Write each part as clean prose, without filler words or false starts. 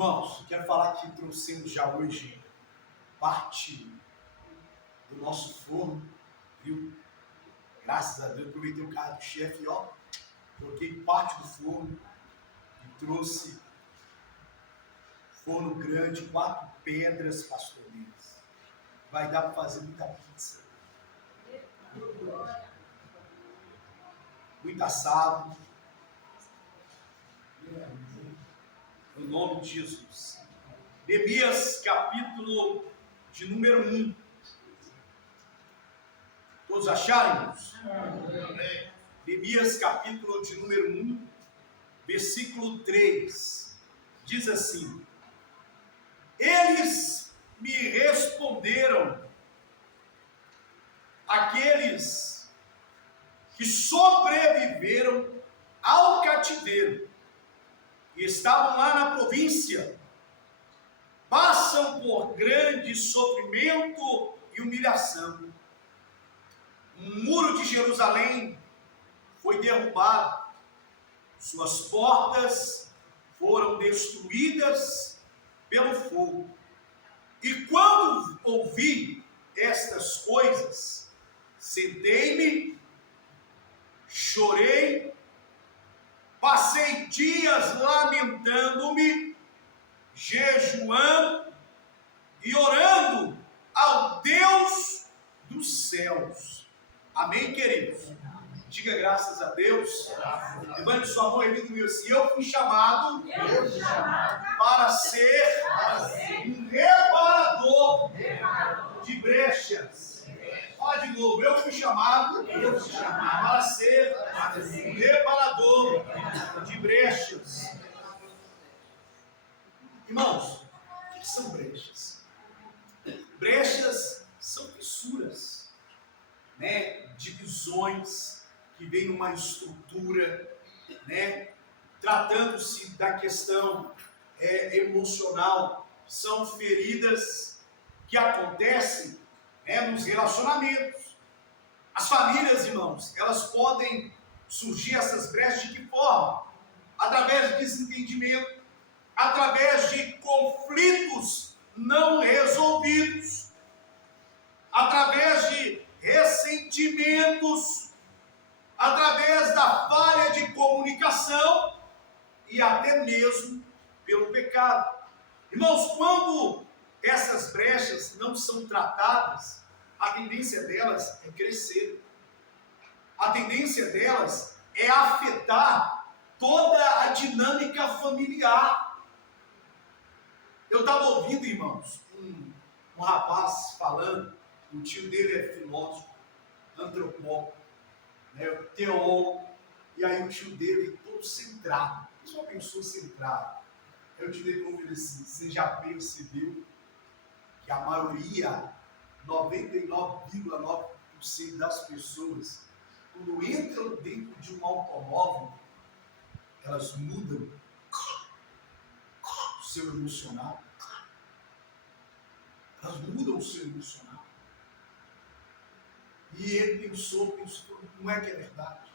Irmãos, quero falar que trouxemos já hoje parte do nosso forno, viu? Graças a Deus, aproveitei o carro do chefe, ó, coloquei parte do forno e trouxe forno grande, 4 pedras, pastor Deus. Vai dar para fazer muita pizza, muito assado, em nome de Jesus. Neemias, capítulo de número 1. Todos acharam, irmãos? Amém. Neemias, capítulo de número 1, versículo 3. Diz assim: eles me responderam, aqueles que sobreviveram ao cativeiro e estavam lá na província, passam por grande sofrimento e humilhação. O muro de Jerusalém foi derrubado, suas portas foram destruídas pelo fogo. E quando ouvi estas coisas, sentei-me, chorei, passei dias lamentando-me, jejuando e orando ao Deus dos céus. Amém, queridos? Diga graças a Deus. Levante sua mão e diga assim: eu fui chamado para ser um reparador de brechas. Olha de novo, eu fui chamado para ser um reparador de brechas. Irmãos, o que são brechas? Brechas são fissuras, né? Divisões que vêm numa estrutura, né? Tratando-se da questão emocional, são feridas que acontecem nos relacionamentos. As famílias, irmãos, elas podem surgir essas brechas de que forma? Através de desentendimento, através de conflitos não resolvidos, através de ressentimentos, através da falha de comunicação e até mesmo pelo pecado. Irmãos, quando essas brechas não são tratadas, a tendência delas é crescer. A tendência delas é afetar toda a dinâmica familiar. Eu estava ouvindo, irmãos, um rapaz falando, o tio dele é filósofo, antropólogo, né, teólogo, e aí o tio dele todo centrado. Isso é uma pessoa centrada. Aí o tio dele falou assim: você já percebeu que a maioria, 99,9% das pessoas, quando entram dentro de um automóvel, elas mudam o seu emocional. Elas mudam o seu emocional. E ele pensou, não é que é verdade?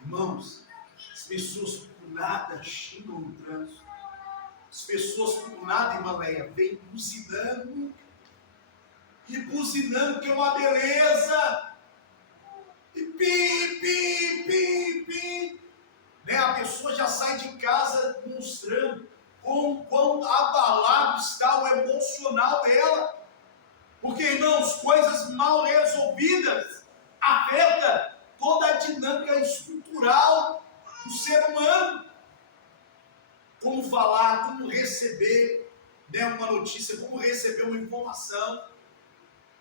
Irmãos, as pessoas por nada xingam no trânsito. As pessoas por nada, irmã Leia, vêm buzinando. E buzinando, que é uma beleza. E pi. Né? A pessoa já sai de casa mostrando quão abalado está o emocional dela. Porque, irmãos, coisas mal resolvidas afetam toda a dinâmica estrutural do ser humano. Como falar, como receber, né, uma notícia, como receber uma informação.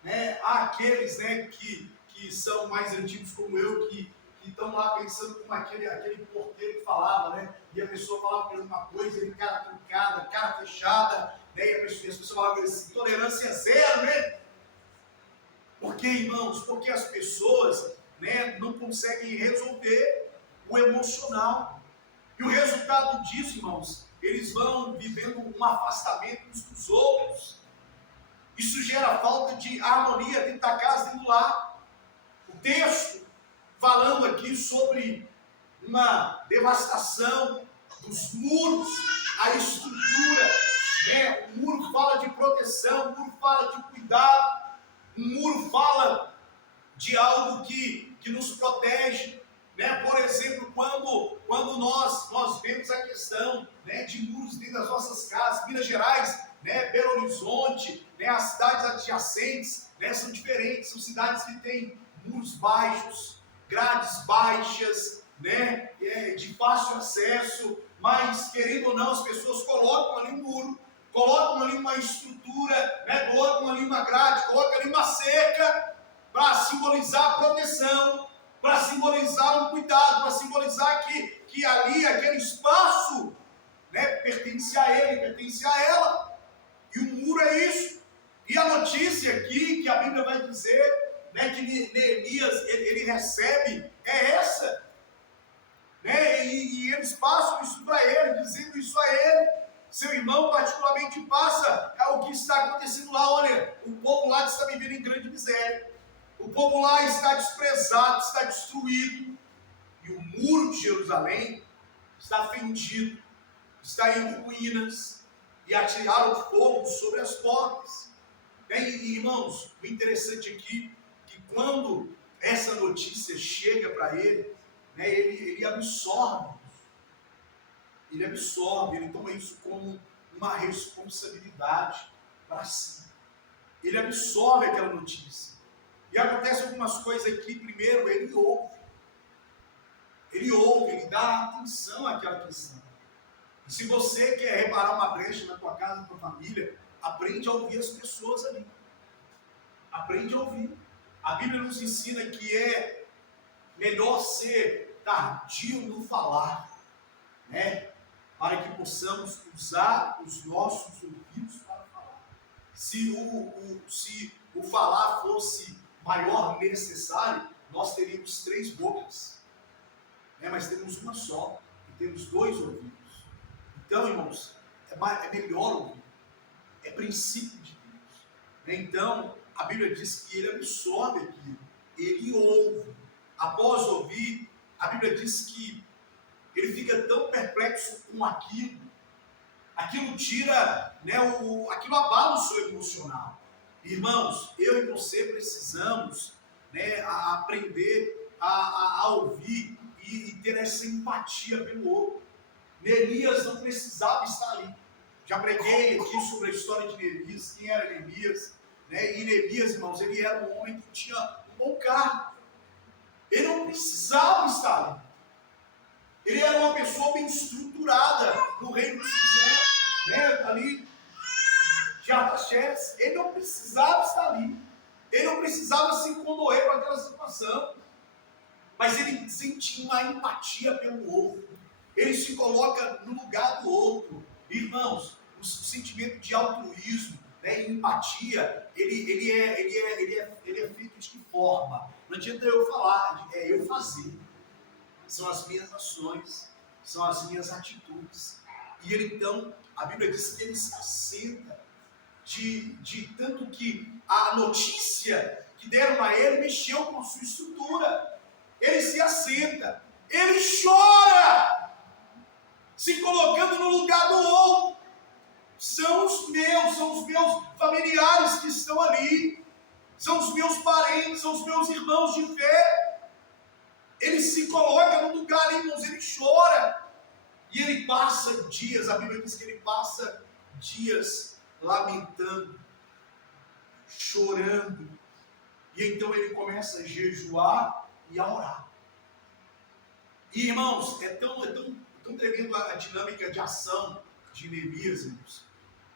Né? Há aqueles, né, que são mais antigos como eu, que estão lá pensando como aquele porteiro que falava, né? E a pessoa falava para ele uma coisa, ele cara trancada, cara fechada, né? E as pessoas falavam assim: tolerância zero, né? Por quê, irmãos? Porque as pessoas, né, não conseguem resolver o emocional. E o resultado disso, irmãos, eles vão vivendo um afastamento uns dos outros. Isso gera falta de harmonia dentro da casa, dentro do lar. O texto falando aqui sobre uma devastação dos muros a estrutura, né? O muro fala de proteção, o muro fala de cuidado, o muro fala de algo que nos protege, né? Por exemplo, quando nós vemos a questão, né, de muros dentro das nossas casas, Minas Gerais, né, Belo Horizonte, né, as cidades adjacentes, né, são diferentes, são cidades que têm muros baixos, grades baixas, né, de fácil acesso, mas querendo ou não, as pessoas colocam ali um muro, colocam ali uma estrutura, né, colocam ali uma grade, colocam ali uma cerca para simbolizar a proteção, para simbolizar um cuidado, para simbolizar que ali, aquele espaço, né, pertence a ele, pertence a ela. E o muro é isso. E a notícia aqui que a Bíblia vai dizer, né, que Neemias ele recebe é essa, né, e eles passam isso para ele, dizendo isso a ele. Seu irmão particularmente passa o que está acontecendo lá. Olha, o povo lá está vivendo em grande miséria, o povo lá está desprezado, está destruído, e o muro de Jerusalém está fendido, está em ruínas, e atiraram fogo sobre as portas. E, irmãos, o interessante aqui é que quando essa notícia chega para ele, né, ele absorve isso. Ele absorve, ele toma isso como uma responsabilidade para si. Ele absorve aquela notícia. E acontece algumas coisas aqui. Primeiro, ele ouve, ele dá atenção àquela questão. E se você quer reparar uma brecha na tua casa, na tua família, aprende a ouvir as pessoas ali. Aprende a ouvir. A Bíblia nos ensina que é melhor ser tardio no falar, né? Para que possamos usar os nossos ouvidos para falar. Se o falar fosse maior necessário, nós teríamos 3 bocas, né? Mas temos uma só, e temos 2 ouvidos. Então, irmãos, é melhor ouvir, é princípio de Deus, né? Então, a Bíblia diz que ele absorve aquilo, ele ouve. Após ouvir, a Bíblia diz que ele fica tão perplexo com aquilo tira, né, aquilo abala o seu emocional. Irmãos, eu e você precisamos, né, aprender a ouvir e ter essa empatia pelo outro. Neemias não precisava estar ali. Já preguei aqui sobre a história de Neemias, quem era Neemias, né? E Neemias, irmãos, ele era um homem que tinha um bom cargo. Ele não precisava estar ali. Ele era uma pessoa bem estruturada no reino de José, né? Ali de Artaxerxes. Ele não precisava estar ali. Ele não precisava se condoer com aquela situação. Mas ele sentia uma empatia pelo outro. Ele se coloca no lugar do outro. Irmãos, o sentimento de altruísmo, né, empatia, ele é feito de que forma? Não adianta eu falar, é eu fazer. São as minhas ações, são as minhas atitudes. E ele então, a Bíblia diz que ele se assenta, de tanto que a notícia que deram a ele mexeu com a sua estrutura. Ele se assenta, ele chora, se colocando no lugar do outro. São os meus familiares que estão ali, são os meus parentes, são os meus irmãos de fé. Ele se coloca no lugar, irmãos, ele chora. E ele passa dias, a Bíblia diz que ele passa dias lamentando, chorando. E então ele começa a jejuar e a orar. E, irmãos, é tão tremendo a dinâmica de ação de Neemias, irmãos,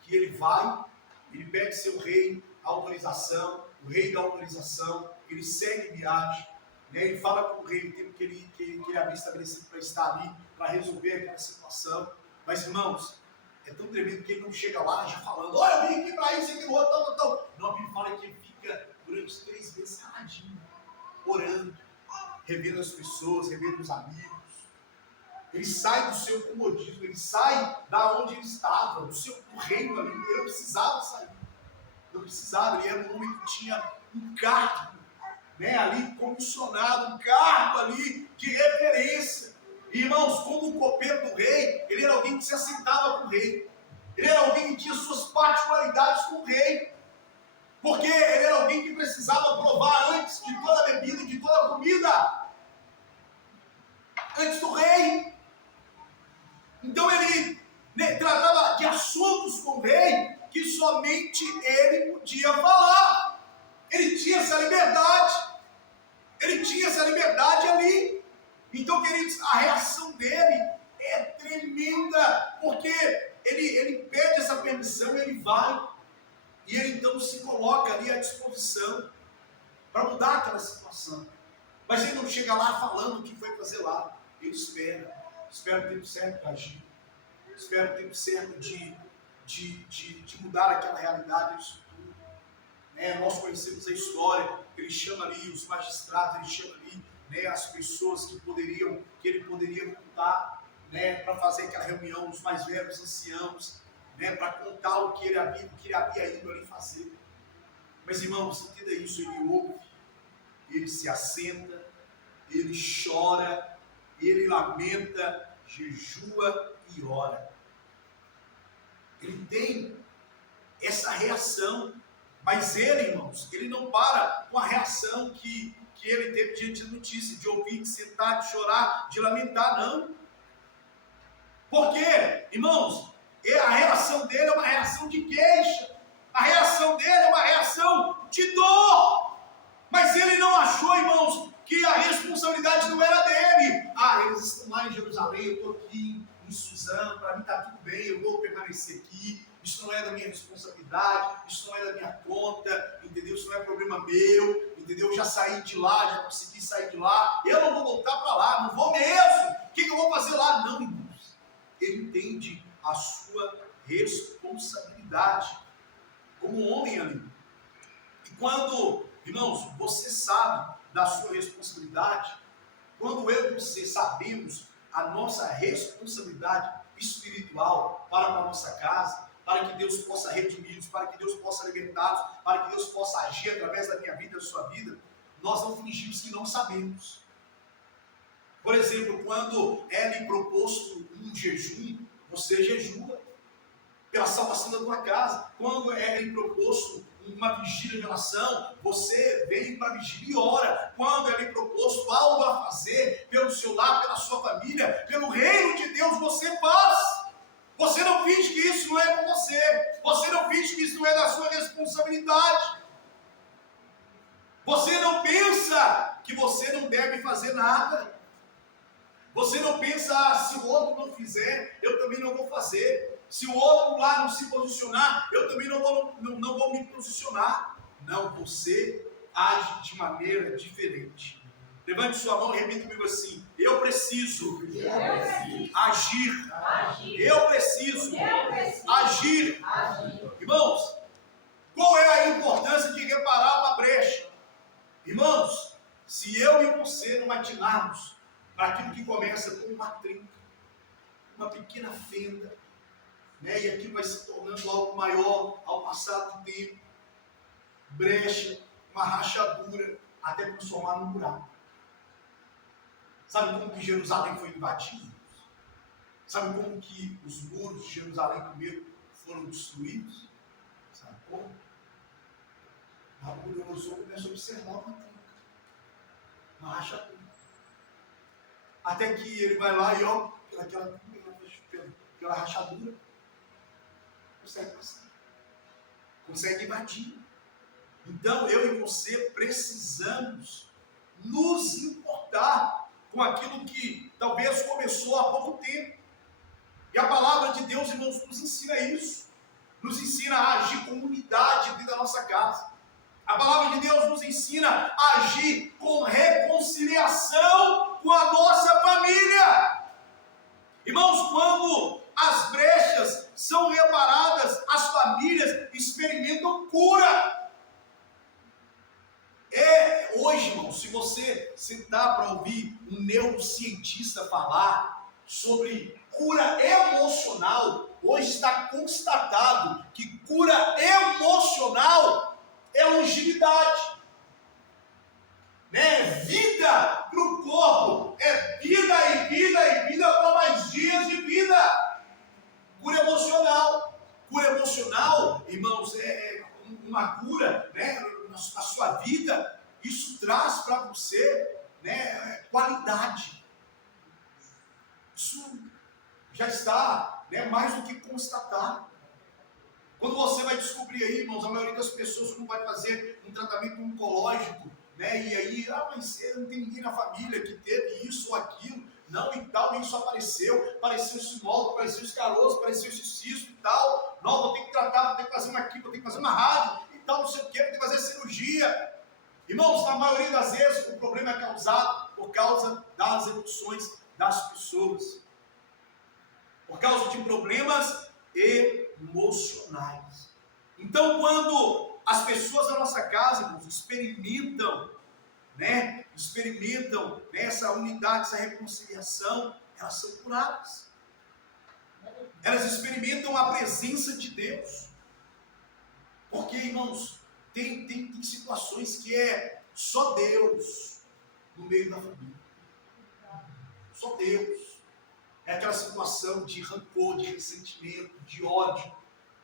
que ele vai, ele pede seu rei a autorização, o rei dá autorização, ele segue viagem, né? Ele fala com o rei o tempo que ele havia estabelecido para estar ali, para resolver aquela situação. Mas, irmãos, é tão tremendo que ele não chega lá já falando, olha, eu vim aqui para isso, aquilo, outro, tal. Não, a Bíblia fala que ele fica durante 3 meses caladinho, orando, revendo as pessoas, revendo os amigos. Ele sai do seu comodismo, ele sai da onde ele estava, do reino ali. Ele não precisava sair, não precisava. Ele era um homem que tinha um cargo, né, ali comissionado, um cargo ali de referência. Irmãos, como o copeiro do rei, ele era alguém que se assentava com o rei. Ele era alguém que tinha suas particularidades com o rei. Porque ele era alguém que precisava provar antes de toda a bebida e de toda a comida. Antes do rei. Então ele tratava de assuntos com o rei que somente ele podia falar. Ele tinha essa liberdade. Ele tinha essa liberdade ali. Então, queridos, a reação dele é tremenda, porque ele pede essa permissão, ele vai, e ele então se coloca ali à disposição para mudar aquela situação. Mas ele não chega lá falando o que foi fazer lá. Ele espera o tempo certo para agir, espera o tempo certo de mudar aquela realidade, isso tudo. Nós conhecemos a história, ele chama ali os magistrados, ele chama ali as pessoas que ele poderia contar, para fazer aquela reunião, os mais velhos, anciãos, para contar o que ele havia ido ali fazer. Mas, irmãos, entenda isso, ele ouve, ele se assenta, ele chora, ele lamenta, jejua e ora. Ele tem essa reação, mas ele, irmãos, ele não para com a reação que ele teve diante da notícia, de ouvir, de sentar, de chorar, de lamentar, não. Porque, irmãos, a reação dele é uma reação de queixa, a reação dele é uma reação de dor, mas ele não achou, irmãos, que a responsabilidade não era dele. Eles estão lá em Jerusalém, eu estou aqui em Suzano, para mim está tudo bem, eu vou permanecer aqui. Isso não é da minha responsabilidade, isso não é da minha conta, entendeu? Isso não é problema meu, entendeu? Eu já saí de lá, já consegui sair de lá, eu não vou voltar para lá, não vou mesmo. O que eu vou fazer lá? Não, irmãos. Ele entende a sua responsabilidade como homem ali. E quando, irmãos, você sabe da sua responsabilidade, quando eu e você sabemos a nossa responsabilidade espiritual para a nossa casa, para que Deus possa redimir-nos, para que Deus possa libertar-nos, para que Deus possa agir através da minha vida e da sua vida, nós não fingimos que não sabemos. Por exemplo, quando é lhe proposto um jejum, você jejua pela salvação da tua casa. Quando é lhe proposto uma vigília de oração, você vem para a vigília e ora. Quando é lhe proposto algo a fazer pelo seu lar, pela sua família, pelo reino de Deus, você faz. Você não finge que isso não é com você. Você não finge que isso não é da sua responsabilidade. Você não pensa que você não deve fazer nada. Você não pensa, se o outro não fizer, eu também não vou fazer. Se o outro lá não se posicionar, eu também não vou me posicionar. Não, você age de maneira diferente. Levante sua mão e repita comigo assim: eu preciso agir. Eu preciso agir. Irmãos, qual é a importância de reparar uma brecha? Irmãos, se eu e você não atinarmos para aquilo que começa com uma trinca, uma pequena fenda, e aquilo vai se tornando algo maior ao passar do tempo, brecha, uma rachadura, até transformar num buraco. Sabe como que Jerusalém foi invadida? Sabe como que os muros de Jerusalém primeiro foram destruídos? Sabe como? Nabucodonosor começou a observar uma trinca, uma rachadura. Até que ele vai lá e ó, pela rachadura, consegue passar, consegue invadir. Então eu e você precisamos nos importar com aquilo que talvez começou há pouco tempo. E a palavra de Deus, irmãos, nos ensina isso. Nos ensina a agir com unidade dentro da nossa casa. A palavra de Deus nos ensina a agir com reconciliação com a nossa família. Irmãos, quando as brechas são reparadas, as famílias experimentam cura. Hoje, irmão, se você sentar para ouvir um neurocientista falar sobre cura emocional, hoje está constatado que cura emocional é longevidade. Vida para o corpo é vida e vida e né, qualidade. Isso já está, né, mais do que constatado. Quando você vai descobrir aí, irmãos, a maioria das pessoas não vai fazer um tratamento oncológico, né? E aí, mas não tem ninguém na família que teve isso ou aquilo, não, e tal, e isso apareceu esse nódulo, apareceu esse caroço, apareceu esse cisto e tal. Não, vou ter que tratar, vou ter que fazer uma quimio, vou ter que fazer uma rádio e tal, não sei o que, vou ter que fazer cirurgia. Irmãos, na maioria das vezes o problema é causado por causa das emoções das pessoas, por causa de problemas emocionais. Então, quando as pessoas da nossa casa, irmãos, experimentam essa unidade, essa reconciliação, elas são curadas. Elas experimentam a presença de Deus. Porque, irmãos, tem situações que é só Deus no meio da família. Só Deus. É aquela situação de rancor, de ressentimento, de ódio.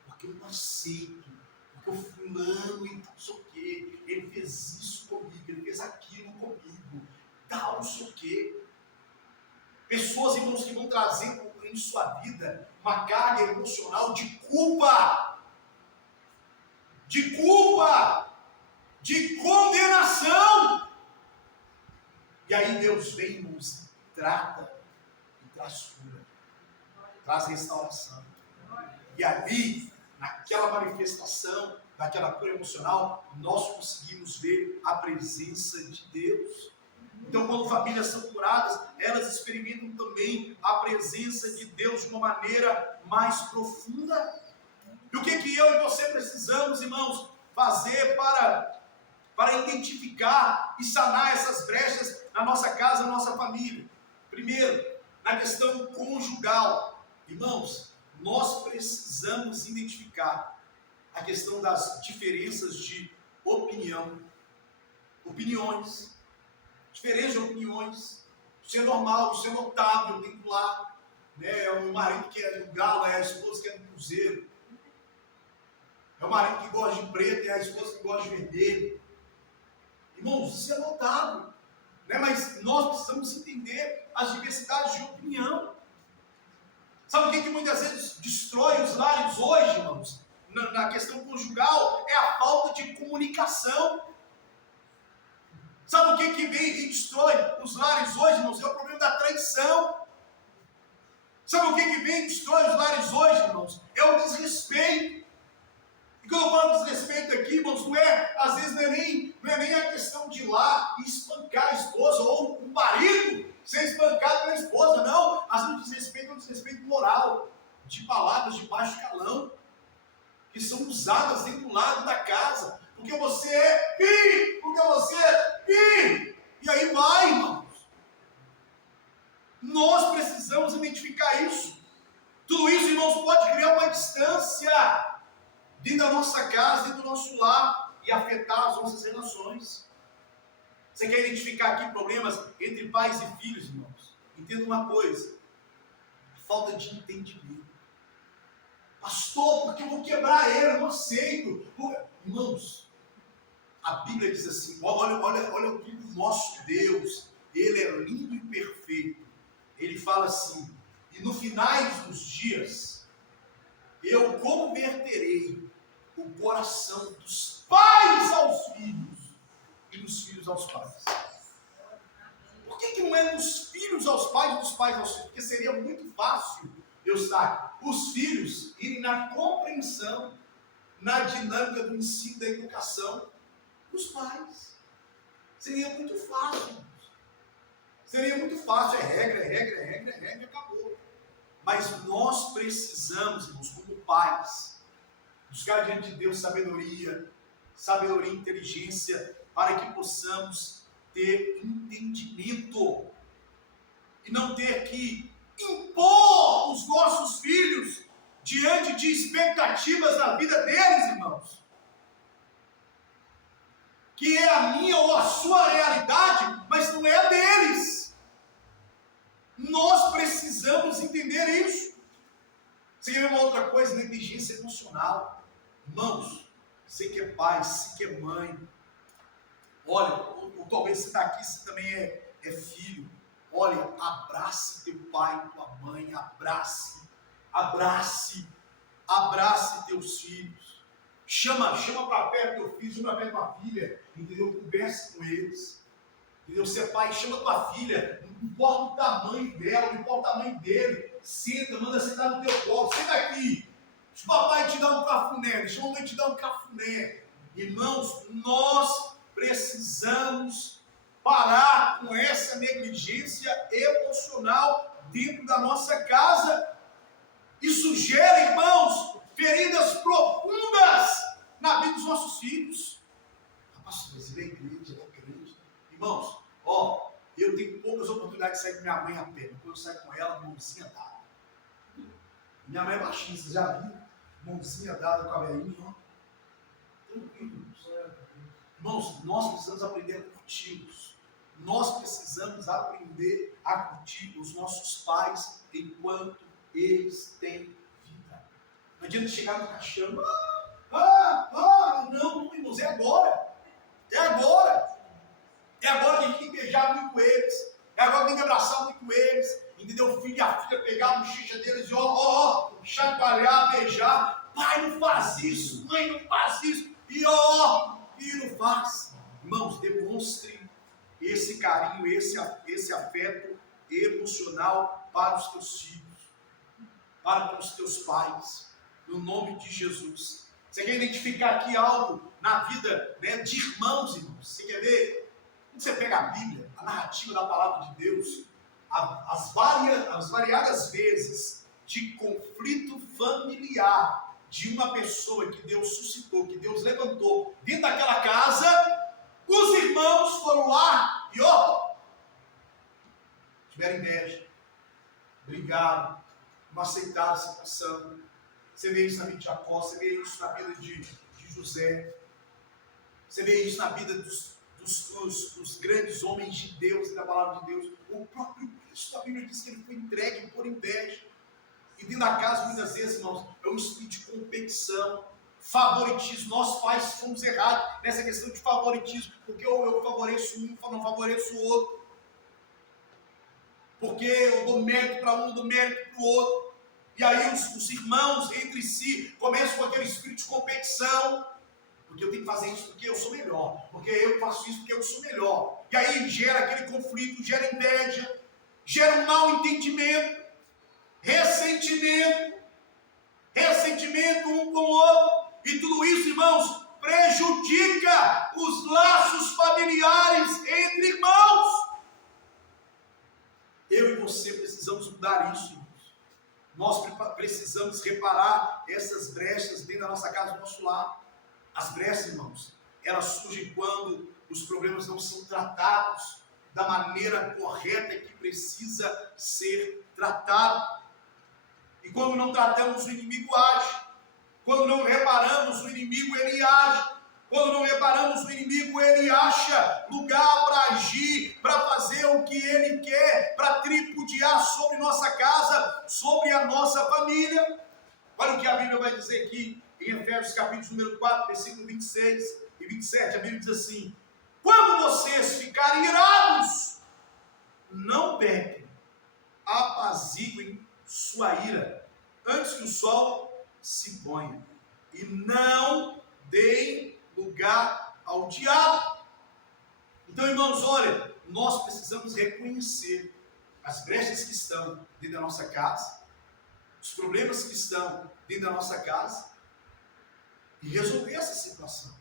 Porque eu não aceito. Porque o fulano e não sei o quê. Ele fez isso comigo, ele fez aquilo comigo. Tal, não sei o quê. Pessoas, irmãos, que vão trazer em sua vida uma carga emocional de culpa. De culpa. De condenação. E aí Deus vem, irmãos, trata e traz cura, traz restauração. E ali, naquela manifestação, naquela cura emocional, nós conseguimos ver a presença de Deus. Então, quando famílias são curadas, elas experimentam também a presença de Deus de uma maneira mais profunda. E o que eu e você precisamos, irmãos, fazer para identificar e sanar essas brechas na nossa casa, na nossa família? Primeiro, na questão conjugal. Irmãos, nós precisamos identificar a questão das diferenças de opiniões. Diferença de opiniões. Isso é normal, isso é notável dentro do lar. Né? É o marido que é do galo, é a esposa que é do cruzeiro. É o marido que gosta de preto, é a esposa que gosta de vermelho. Irmãos, isso é notável. Né? Mas nós precisamos entender as diversidades de opinião. Sabe o que muitas vezes destrói os lares hoje, irmãos? Na questão conjugal, é a falta de comunicação. Sabe o que vem e destrói os lares hoje, irmãos? É o problema da traição. Sabe o que vem e destrói os lares hoje, irmãos? É o desrespeito. E quando eu falo desrespeito aqui, irmãos, às vezes não é nem a questão de ir lá e espancar a esposa, ou o marido ser espancado pela esposa, não. Às vezes o desrespeito é um desrespeito moral, de palavras de baixo calão, que são usadas dentro do lado da casa, porque você é pi, porque você é pi, e aí vai, irmãos. Nós precisamos identificar isso. Tudo isso, irmãos, pode criar uma distância dentro da nossa casa, dentro do nosso lar, e afetar as nossas relações. Você quer identificar aqui problemas entre pais e filhos, irmãos? Entenda uma coisa: falta de entendimento. Pastor, porque eu vou quebrar ele, eu não aceito. Irmãos, a Bíblia diz assim, olha o que o nosso Deus, ele é lindo e perfeito. Ele fala assim: e no finais dos dias, eu converterei o coração dos pais aos filhos e dos filhos aos pais. Por que não é dos filhos aos pais e dos pais aos filhos? Porque seria muito fácil, os filhos irem na compreensão, na dinâmica do ensino, da educação dos pais. Seria muito fácil. Seria muito fácil, é regra, acabou. Mas nós precisamos, irmãos, como pais, buscar diante de Deus sabedoria e inteligência, para que possamos ter entendimento e não ter que impor os nossos filhos diante de expectativas na vida deles, irmãos, que é a minha ou a sua realidade, mas não é a deles. Nós precisamos entender isso. Você quer ver uma outra coisa? Negligência emocional. Irmãos, você que é pai, você que é mãe, Olha, ou talvez você está aqui, você também é filho. Olha, abrace teu pai, tua mãe, abrace teus filhos. Chama para perto teu filho, chama para perto tua filha, entendeu? Converse com eles. Entendeu? Você é pai, chama tua filha, não importa o tamanho dela, não importa o tamanho dele. Senta, manda sentar no teu colo, senta aqui. Deixa o papai te dar um cafuné, deixa a mamãe te dar um cafuné. Irmãos, nós precisamos parar com essa negligência emocional dentro da nossa casa. Isso gera, irmãos, feridas profundas na vida dos nossos filhos. Pastor, mas ele é igreja, ele é grande. Irmãos, eu tenho poucas oportunidades de sair com minha mãe a pé. Quando eu saio com ela, mãozinha dada. Minha mãe é baixinha, vocês já viram? Mãozinha dada com a velhinha, ó. Tranquilo. Irmãos, nós precisamos aprender a curti-los. Nós precisamos aprender a curtir os nossos pais enquanto eles têm vida. Não adianta chegar no caixão. Não, irmãos, é agora. É agora. É agora que a gente tem que beijar muito eles. É agora que tem que abraçar muito eles. Entendeu? O filho e a filha pegar a bochecha deles e chacoalhar, beijar. Pai, não faz isso. Mãe, não faz isso. E filho, não faz. Irmãos, demonstre esse carinho, esse afeto emocional para os teus filhos, para os teus pais, no nome de Jesus. Você quer identificar aqui algo na vida, né, de irmãos? Você quer ver? Quando você pega a Bíblia, a narrativa da palavra de Deus, as variadas vezes de conflito familiar de uma pessoa que Deus suscitou, que Deus levantou dentro daquela casa, os irmãos foram lá e tiveram inveja, brigaram, não aceitaram a situação. Você vê isso na vida de Jacó, você vê isso na vida de José, você vê isso na vida dos grandes homens de Deus e da palavra de Deus. O próprio Cristo, a Bíblia diz que ele foi entregue por inveja. E dentro da casa, muitas vezes, irmãos, é um espírito de competição, favoritismo. Nós pais fomos errados nessa questão de favoritismo, porque eu favoreço um, não favoreço o outro. Porque eu dou mérito para um, dou mérito para o outro. E aí os irmãos entre si começam com aquele espírito de competição. Porque eu tenho que fazer isso porque eu sou melhor. Porque eu faço isso porque eu sou melhor. E aí gera aquele conflito, gera inveja, gera um mau entendimento, ressentimento um com o outro. E tudo isso, irmãos, prejudica os laços familiares entre irmãos. Eu e você precisamos mudar isso, irmãos. Nós precisamos reparar essas brechas dentro da nossa casa, do nosso lar. As brechas, irmãos, elas surgem quando os problemas não são tratados da maneira correta que precisa ser tratado. E quando não tratamos, o inimigo age. Quando não reparamos, o inimigo ele age. Quando não reparamos, o inimigo ele acha lugar para agir, para fazer o que ele quer, para tripudiar sobre nossa casa, sobre a nossa família. Olha o que a Bíblia vai dizer aqui em Efésios capítulo número 4, versículo 26 e 27. A Bíblia diz assim: quando vocês ficarem irados, não pequem, apaziguem sua ira, antes que o sol se ponha, e não deem lugar ao diabo. Então, irmãos, olha, nós precisamos reconhecer as brechas que estão dentro da nossa casa, os problemas que estão dentro da nossa casa, e resolver essa situação.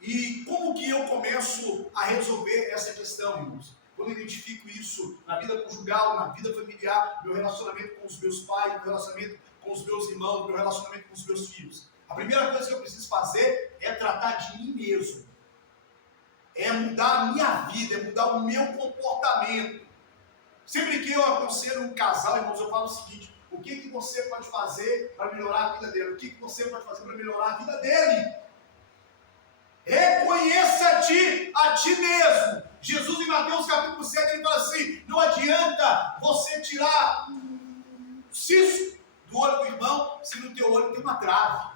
E como que eu começo a resolver essa questão, irmãos? Quando eu identifico isso na vida conjugal, na vida familiar, meu relacionamento com os meus pais, meu relacionamento com os meus irmãos, meu relacionamento com os meus filhos. A primeira coisa que eu preciso fazer é tratar de mim mesmo. É mudar a minha vida, é mudar o meu comportamento. Sempre que eu aconselho um casal, irmãos, eu falo o seguinte: o que você pode fazer para melhorar a vida dele? O que você pode fazer para melhorar a vida dele? Reconheça-te a ti mesmo. Jesus em Mateus capítulo 7, ele fala assim: não adianta você tirar um cisco do olho do irmão, se no teu olho tem uma trave.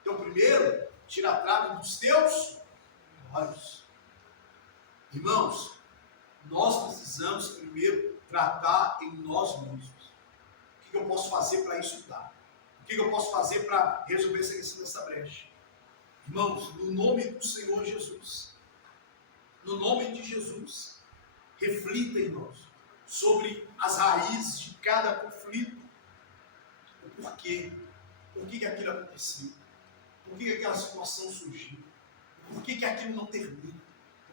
Então primeiro, tira a trave dos teus olhos. Irmãos, nós precisamos primeiro tratar em nós mesmos. O que eu posso fazer para isso mudar? O que eu posso fazer para resolver essa questão dessa brecha? Irmãos, no nome do Senhor Jesus, no nome de Jesus, reflita em nós sobre as raízes de cada conflito. O porquê. Por que aquilo aconteceu? Por que aquela situação surgiu? Por que aquilo não termina?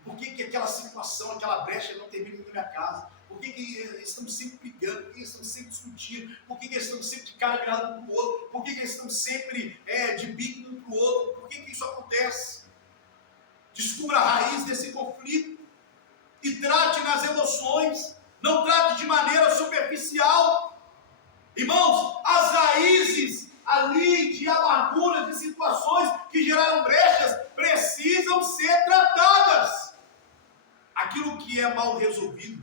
Por que aquela situação, aquela brecha não termina na minha casa? Por que estamos sempre brigando? Por que estamos sempre discutindo? Por que estamos sempre de cara virada um para o outro? Por que estamos sempre de bico um para o outro? Por que isso acontece? Descubra a raiz desse conflito e trate nas emoções. Não trate de maneira superficial. Irmãos, as raízes ali de amargura, de situações que geraram brechas, precisam ser tratadas. Aquilo que é mal resolvido,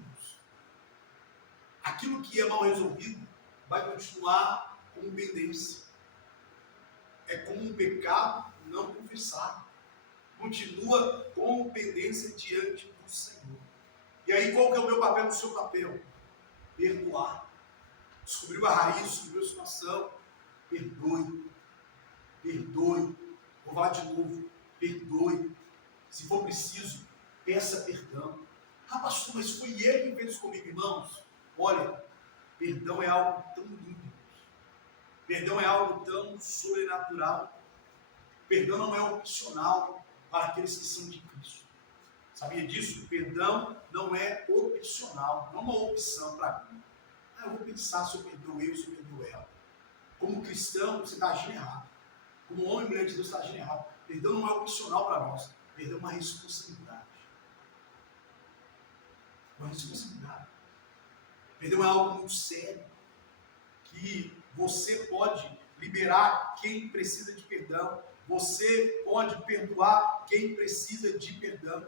vai continuar como pendência. É como um pecado não confessado. Continua como pendência diante do Senhor. E aí, qual que é o meu papel, o seu papel? Perdoar. Descobriu a raiz, descobriu a situação. Perdoe. Vou falar de novo. Perdoe. Se for preciso, peça perdão. Ah, pastor, mas foi ele que fez isso comigo, irmãos. Olha, perdão é algo tão lindo. Perdão é algo tão sobrenatural. Perdão não é opcional para aqueles que são de Cristo. Sabia disso? O perdão não é opcional, não é uma opção para mim. Eu vou pensar se eu perdoo eu, se eu perdoo ela. Como cristão, você está agindo errado. Como homem e mulher de Deus, está agindo errado. Perdão não é opcional para nós. Perdão é uma responsabilidade. Uma responsabilidade. Perdão é algo muito sério. Que você pode liberar quem precisa de perdão. Você pode perdoar quem precisa de perdão.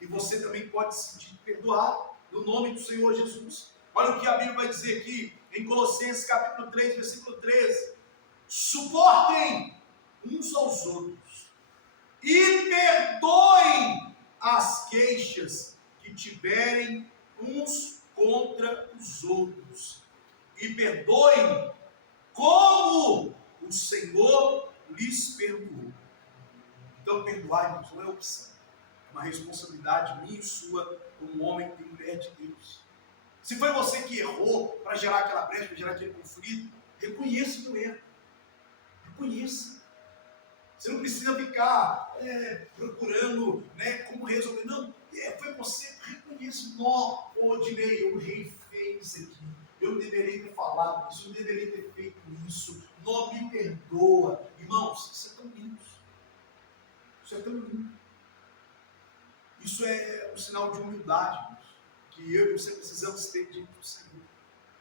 E você também pode decidir perdoar no nome do Senhor Jesus. Olha o que a Bíblia vai dizer aqui em Colossenses capítulo 3, versículo 13. Suportem uns aos outros e perdoem as queixas que tiverem uns contra os outros. E perdoem como o Senhor lhes perdoou. Então perdoar, irmãos, não é opção. É uma responsabilidade minha e sua como homem e mulher de Deus. Se foi você que errou para gerar aquela brecha, para gerar aquele conflito, reconheça o teu erro. Reconheça. Você não precisa ficar procurando como resolver. Não, foi você. Reconheça. Não, Odinei, eu errei feio isso aqui. Eu não deveria ter falado isso, eu não deveria ter feito isso. Não, me perdoa. Irmãos, isso é tão lindo. Isso é tão lindo. Isso é um sinal de humildade, irmãos, que eu e você precisamos ter diante do Senhor.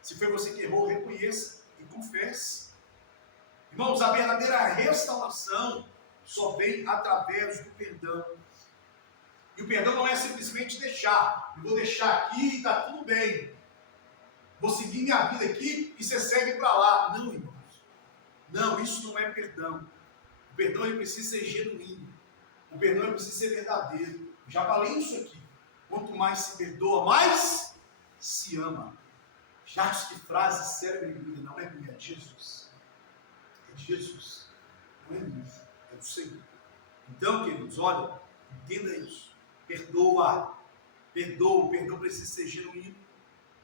Se foi você que errou, reconheça e confesse. Irmãos, a verdadeira restauração só vem através do perdão. E o perdão não é simplesmente deixar. Eu vou deixar aqui e está tudo bem. Vou seguir minha vida aqui e você segue para lá. Não, irmãos. Não, isso não é perdão. O perdão ele precisa ser genuíno. O perdão ele precisa ser verdadeiro. Já falei isso aqui. Quanto mais se perdoa, mais se ama. Já que frase célebre minha, não é minha, é de Jesus. É de Jesus. Não é minha, é do Senhor. Então, queridos, olha, entenda isso. Perdoa. Perdoa. O perdão precisa ser genuíno.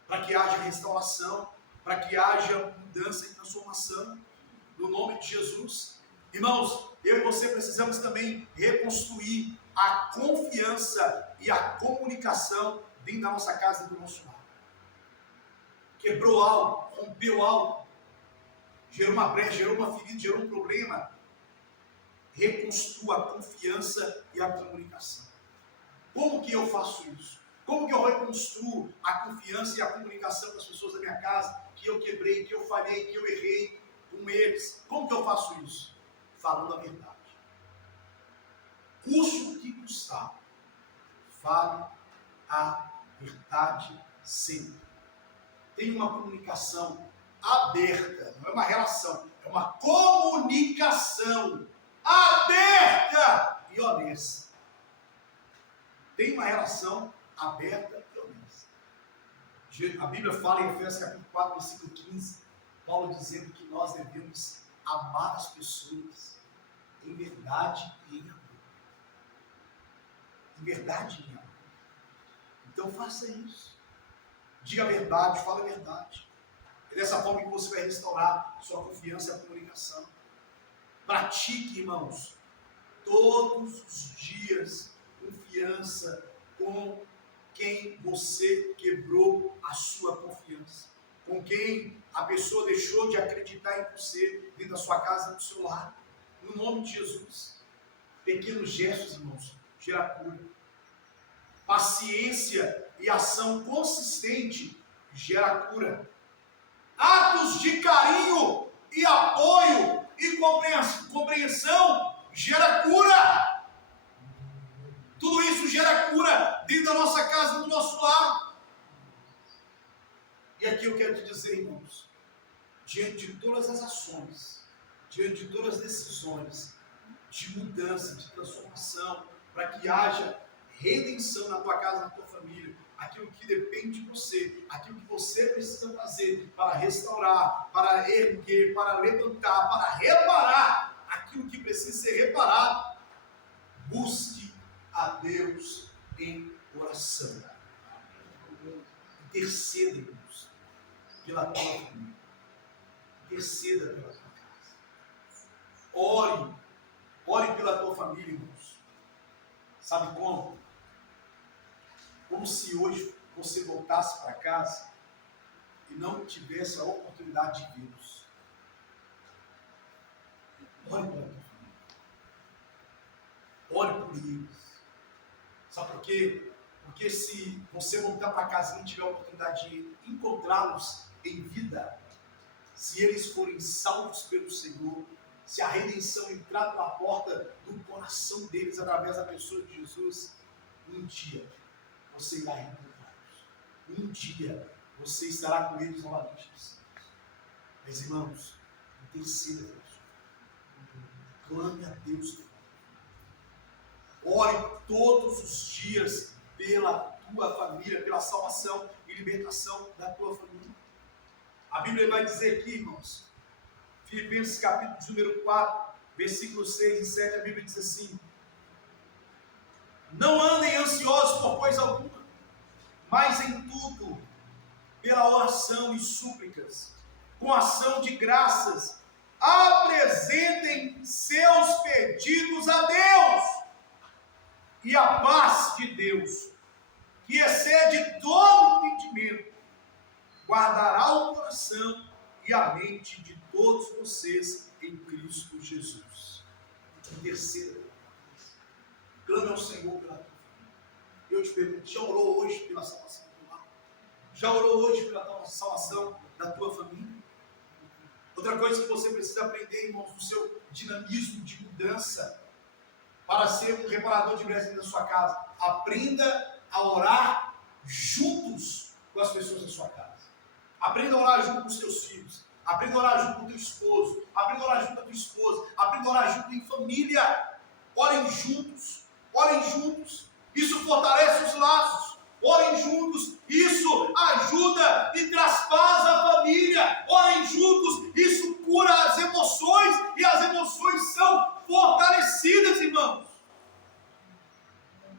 Para que haja restauração. Para que haja mudança e transformação. No nome de Jesus. Irmãos, eu e você precisamos também reconstruir a confiança e a comunicação dentro da nossa casa e do nosso lar. Quebrou algo, rompeu algo, gerou uma brecha, gerou uma ferida, gerou um problema. Reconstrua a confiança e a comunicação. Como que eu faço isso? Como que eu reconstruo a confiança e a comunicação com as pessoas da minha casa, que eu quebrei, que eu falhei, que eu errei com eles? Como que eu faço isso? Falando a verdade. Custe o que custar, fale a verdade sempre. Tem uma comunicação aberta, não é uma relação, é uma comunicação aberta e honesta. Tem uma relação aberta e honesta. A Bíblia fala em Efésios capítulo 4, versículo 15, Paulo dizendo que nós devemos amar as pessoas em verdade e em amor. Em verdade e em amor. Então faça isso. Diga a verdade, fale a verdade. É dessa forma que você vai restaurar sua confiança e a comunicação. Pratique, irmãos, todos os dias, confiança com quem você quebrou a sua confiança. Com quem a pessoa deixou de acreditar em você, dentro da sua casa, do seu lar. No nome de Jesus. Pequenos gestos, irmãos, gera cura. Paciência e ação consistente gera cura. Atos de carinho e apoio e compreensão gera cura. Tudo isso gera cura dentro da nossa casa, do nosso lar. E aqui eu quero te dizer, irmãos, diante de todas as ações, diante de todas as decisões de mudança, de transformação, para que haja redenção na tua casa, na tua família, aquilo que depende de você, aquilo que você precisa fazer para restaurar, para erguer, para levantar, para reparar aquilo que precisa ser reparado, busque a Deus em oração. Interceda, irmãos, pela tua família. Interceda pela tua casa. Ore pela tua família, irmãos. Sabe como? Como se hoje você voltasse para casa e não tivesse a oportunidade de vê-los. Ore pela tua família. Ore por eles. Sabe por quê? Porque se você voltar para casa e não tiver a oportunidade de encontrá-los em vida, se eles forem salvos pelo Senhor, se a redenção entrar pela porta do coração deles através da pessoa de Jesus, um dia você irá reencontrá-los. Um dia você estará com eles novamente. Meus irmãos, interceda por isso. Clame a Deus. Ore todos os dias pela tua família, pela salvação e libertação da tua família. A Bíblia vai dizer aqui, irmãos, Filipenses capítulo número 4, versículos 6 e 7, a Bíblia diz assim: não andem ansiosos por coisa alguma, mas em tudo, pela oração e súplicas, com ação de graças, apresentem seus pedidos a Deus, e a paz de Deus, que excede todo entendimento, guardará o coração e a mente de todos vocês em Cristo Jesus. Terceira, clame ao Senhor pela tua família. Eu te pergunto, já orou hoje pela salvação do teu lar? Já orou hoje pela salvação da tua família? Outra coisa que você precisa aprender, irmãos, no seu dinamismo de mudança, para ser um reparador de brechas da sua casa, aprenda a orar juntos com as pessoas da sua casa. Aprenda a orar junto com os teus filhos. Aprenda a orar junto com o teu esposo. Aprenda a orar junto com a tua esposa. Aprenda a orar junto em família. Orem juntos. Orem juntos. Isso fortalece os laços. Orem juntos. Isso ajuda e traz paz à família. Orem juntos. Isso cura as emoções. E as emoções são fortalecidas, irmãos.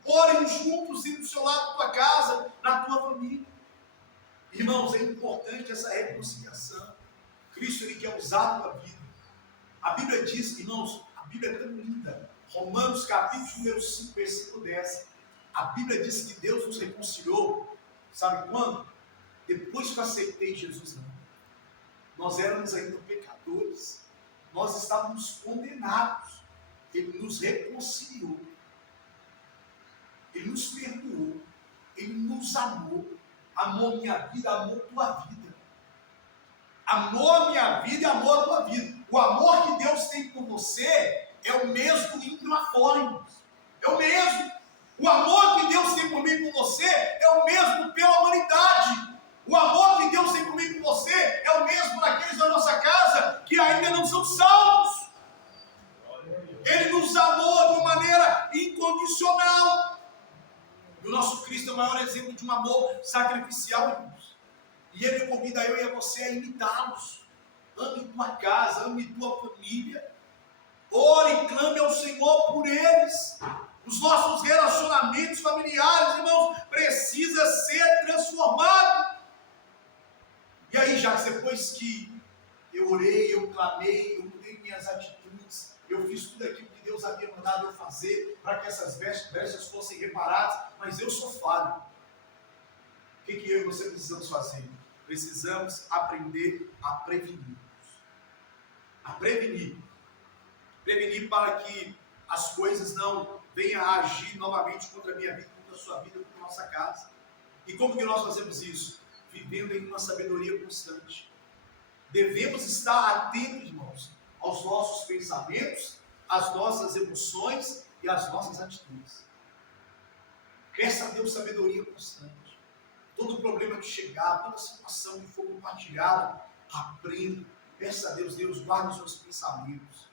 Orem juntos e do seu lado, da tua casa, na tua família. Irmãos, é importante essa reconciliação. Cristo, Ele quer usar a tua vida. A Bíblia diz, irmãos, a Bíblia é tão linda. Romanos capítulo número 5, versículo 10. A Bíblia diz que Deus nos reconciliou. Sabe quando? Depois que eu aceitei Jesus. Não. Nós éramos ainda pecadores. Nós estávamos condenados. Ele nos reconciliou. Ele nos perdoou. Ele nos amou. Amou minha vida, amou tua vida. Amou a minha vida e amou a tua vida. O amor que Deus tem por você é o mesmo indo lá fora, irmãos. É o mesmo. O amor que Deus tem por mim e por você é o mesmo pela humanidade. O amor que Deus tem por mim e por você é o mesmo para aqueles da nossa casa que ainda não são salvos. Ele nos amou de uma maneira incondicional. exemplo de um amor sacrificial, irmãos. E Ele convida eu e a você a imitá-los. Ame tua casa, ame tua família. Ore e clame ao Senhor por eles. Os nossos relacionamentos familiares, irmãos, precisa ser transformado. E aí, já depois que eu orei, eu clamei, eu mudei minhas atitudes, eu fiz tudo aquilo que Deus havia mandado eu fazer para que essas brechas fossem reparadas, mas eu sou falho. O que eu e você precisamos fazer? Precisamos aprender a prevenir. A prevenir. Prevenir para que as coisas não venham a agir novamente contra a minha vida, contra a sua vida, contra a nossa casa. E como que nós fazemos isso? Vivendo em uma sabedoria constante. Devemos estar atentos, irmãos, aos nossos pensamentos, às nossas emoções e às nossas atitudes. Peça a Deus sabedoria constante. Todo problema que chegar, toda situação que for compartilhada, aprenda. Peça a Deus, Deus, guarde os meus pensamentos,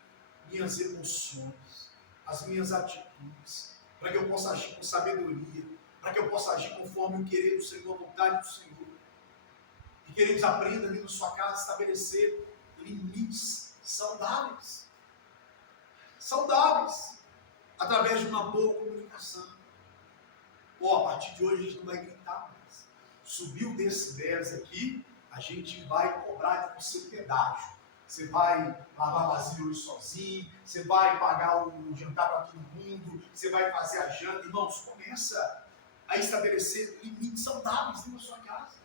minhas emoções, as minhas atitudes, para que eu possa agir com sabedoria, para que eu possa agir conforme o querer do Senhor, a vontade do Senhor. E que eles aprendam dentro da sua casa a estabelecer limites saudáveis. Saudáveis. Através de uma boa comunicação. A partir de hoje a gente não vai gritar mais. Subiu decibéis aqui, a gente vai cobrar o seu pedágio. Você vai lavar vasilha hoje sozinho, você vai pagar o jantar para todo mundo, você vai fazer a janta. Irmãos, começa a estabelecer limites saudáveis dentro da sua casa,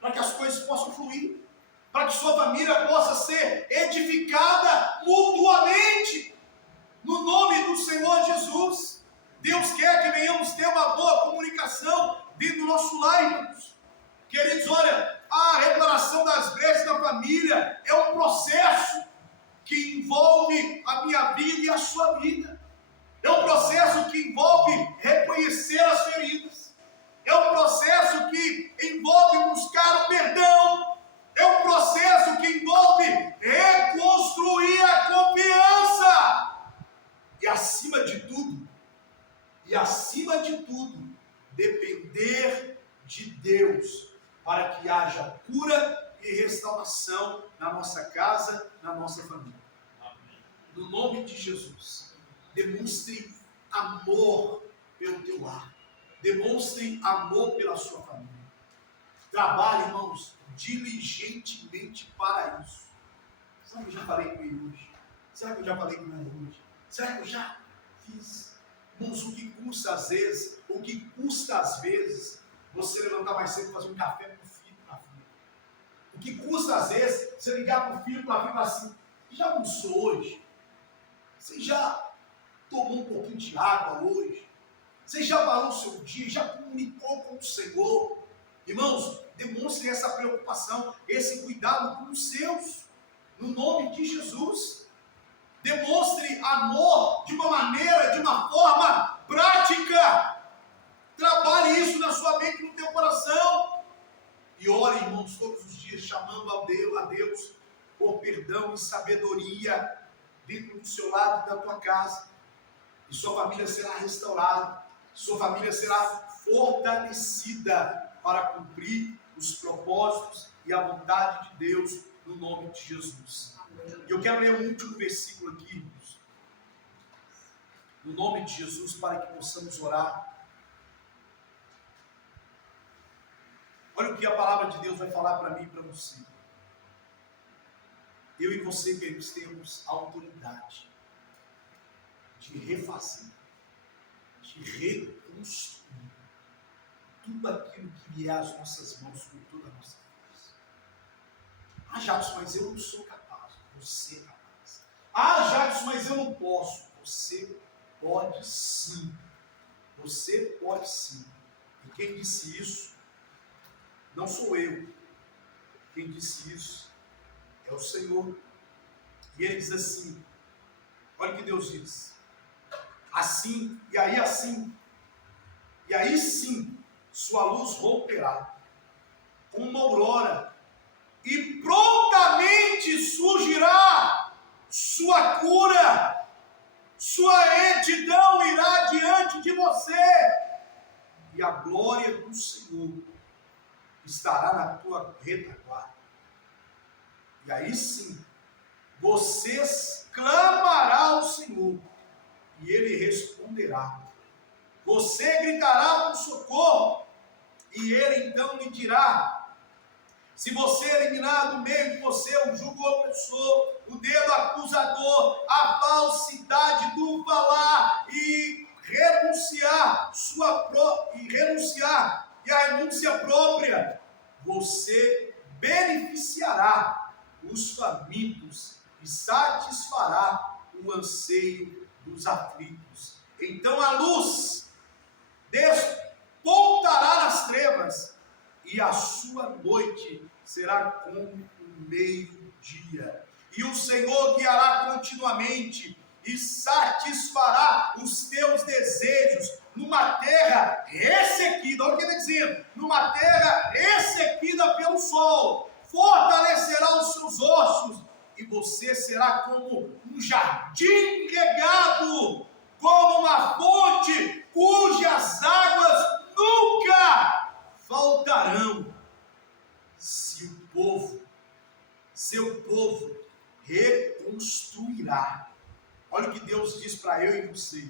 para que as coisas possam fluir, para que sua família possa ser edificada mutuamente, no nome do Senhor Jesus. Deus quer que venhamos ter uma boa comunicação dentro do nosso lar, irmãos. Queridos, olha, a reparação das brechas da família é um processo que envolve a minha vida e a sua vida. É um processo que envolve reconhecer as feridas. É um processo que envolve buscar o perdão. É um processo que envolve reconstruir a confiança. E acima de tudo, depender de Deus, para que haja cura e restauração na nossa casa, na nossa família. No nome de Jesus, demonstre amor pelo teu lar. Demonstre amor pela sua família. Trabalhe, irmãos, diligentemente para isso. Será que eu já falei com ele hoje? Será que eu já falei com ele hoje? Será que eu já fiz? Irmãos, o que custa às vezes, você levantar mais cedo e fazer um café para o filho, para a filha? O que custa às vezes, você ligar para o filho, para a filha e falar assim: já almoçou hoje? Você já tomou um pouquinho de água hoje? Você já parou o seu dia? Já comunicou com o Senhor? Irmãos, demonstre essa preocupação, esse cuidado com os seus, no nome de Jesus. Demonstre amor de uma maneira, de uma forma prática. Trabalhe isso na sua mente e no teu coração. E ore, irmãos, todos os dias, chamando a Deus por perdão e sabedoria dentro do seu lado, da tua casa. E sua família será restaurada. Sua família será fortalecida para cumprir os propósitos e a vontade de Deus no nome de Jesus. Eu quero ler um último versículo aqui, irmãos, no nome de Jesus, para que possamos orar. Olha o que a palavra de Deus vai falar para mim e para você. Eu e você, queridos, temos a autoridade de refazer, de reconstruir tudo aquilo que vier às nossas mãos com toda a nossa força. Ah, Jadson, mas eu não sou capaz. Você é capaz. Ah, Jadson, mas eu não posso. Você pode sim. Você pode sim. E quem disse isso não sou eu. Quem disse isso é o Senhor. E ele diz assim, olha o que Deus diz. Assim, e aí sim, sua luz romperá como uma aurora, e prontamente surgirá sua cura, sua retidão irá diante de você, e a glória do Senhor estará na tua retaguarda. E aí sim, vocês clamará ao Senhor e Ele responderá. Você gritará por socorro e Ele então lhe dirá. Se você eliminar do meio de você o jugo opressor, o dedo acusador, a falsidade do falar e renunciar e a renúncia própria, você beneficiará os famintos e satisfará o anseio dos aflitos. Então a luz despontará nas trevas e a sua noite será como o meio-dia. E o Senhor guiará continuamente e satisfará os teus desejos numa terra ressequida. Olha o que ele está dizendo: numa terra ressequida pelo sol, fortalecerá os seus ossos, e você será como um jardim regado, como uma fonte cujas águas nunca faltarão. Se o povo, seu povo, reconstruirá. Olha o que Deus diz para eu e você.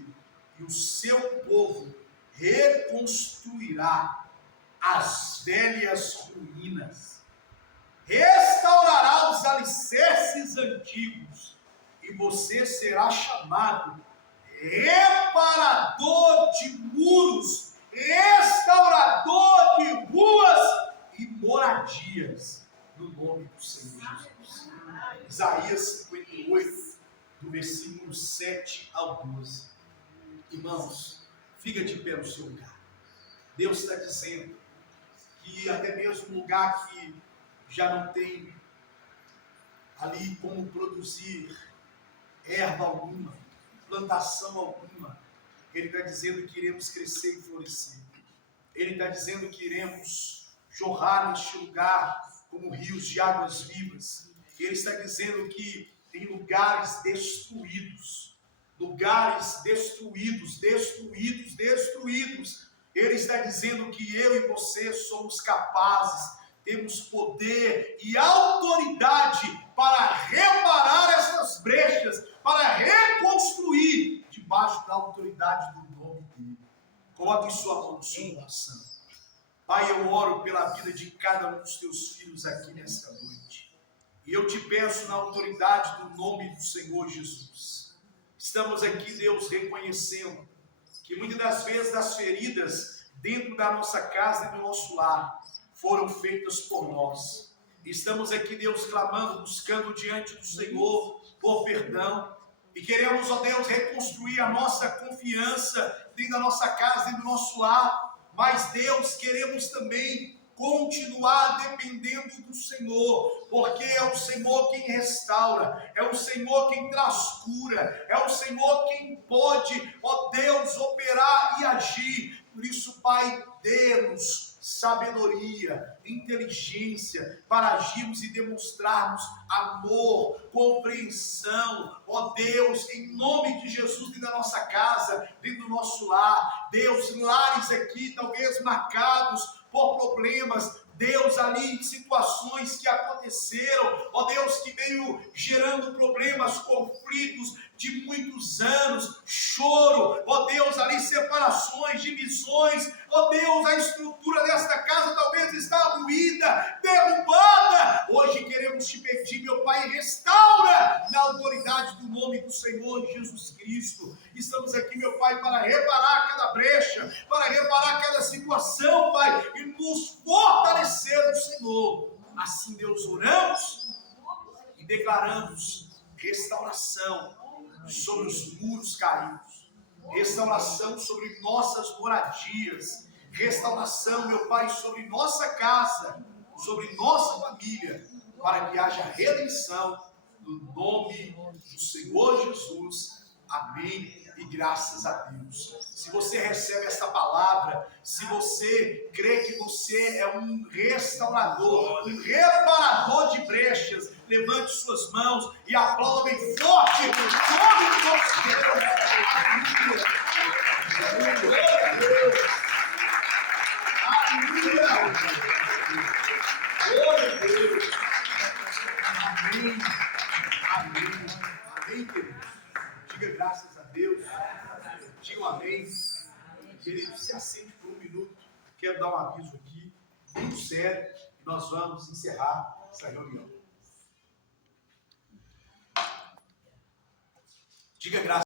E o seu povo reconstruirá as velhas ruínas, restaurará os alicerces antigos, e você será chamado reparador de muros, restaurador de ruas e moradias, no nome do Senhor Jesus. Isaías 58, do versículo 7 ao 12. Irmãos, fica de pé no seu lugar. Deus está dizendo que até mesmo um lugar que já não tem ali como produzir erva alguma, plantação alguma, Ele está dizendo que iremos crescer e florescer. Ele está dizendo que iremos jorrar neste lugar como rios de águas vivas. Ele está dizendo que tem lugares destruídos. Ele está dizendo que eu e você somos capazes, temos poder e autoridade para reparar essas brechas, para reconstruir debaixo da autoridade do nome dele. Coloque sua mão no seu coração. Pai, eu oro pela vida de cada um dos teus filhos aqui nesta noite. E eu te peço na autoridade do nome do Senhor Jesus. Estamos aqui, Deus, reconhecendo que muitas das vezes as feridas dentro da nossa casa e do nosso lar foram feitas por nós. Estamos aqui, Deus, clamando, buscando diante do Senhor por perdão. E queremos, ó Deus, reconstruir a nossa confiança dentro da nossa casa e do nosso lar. Mas, Deus, queremos também continuar dependendo do Senhor, porque é o Senhor quem restaura, é o Senhor quem traz cura, é o Senhor quem pode, ó Deus, operar e agir. Por isso, Pai, dê-nos sabedoria, inteligência para agirmos e demonstrarmos amor, compreensão, ó Deus, em nome de Jesus, dentro da nossa casa, dentro do nosso lar. Deus, lares aqui talvez marcados por problemas, Deus, ali em situações que aconteceram, ó Deus, que veio gerando problemas, conflitos de muitos anos, choro, ó Deus, ali separações, divisões, ó Deus, a estrutura desta casa talvez está ruída, derrubada. Hoje queremos te pedir, meu Pai, restaura na autoridade do nome do Senhor Jesus Cristo. Estamos aqui, meu Pai, para reparar cada brecha, para reparar cada situação, Pai, e nos fortalecer no Senhor. Assim, Deus, oramos e declaramos restauração sobre os muros caídos, restauração sobre nossas moradias, restauração, meu Pai, sobre nossa casa, sobre nossa família, para que haja redenção no nome do Senhor Jesus. Amém e graças a Deus. Se você recebe essa palavra, se você crê que você é um restaurador, um reparador de brechas, levante suas mãos e aplauda bem forte o nome do nosso Deus. Amém. Amém. Amém, queridos. Diga graças a Deus. Diga um amém. Queridos, se assente por um minuto. Quero dar um aviso aqui, muito sério, e nós vamos encerrar essa reunião. Diga graças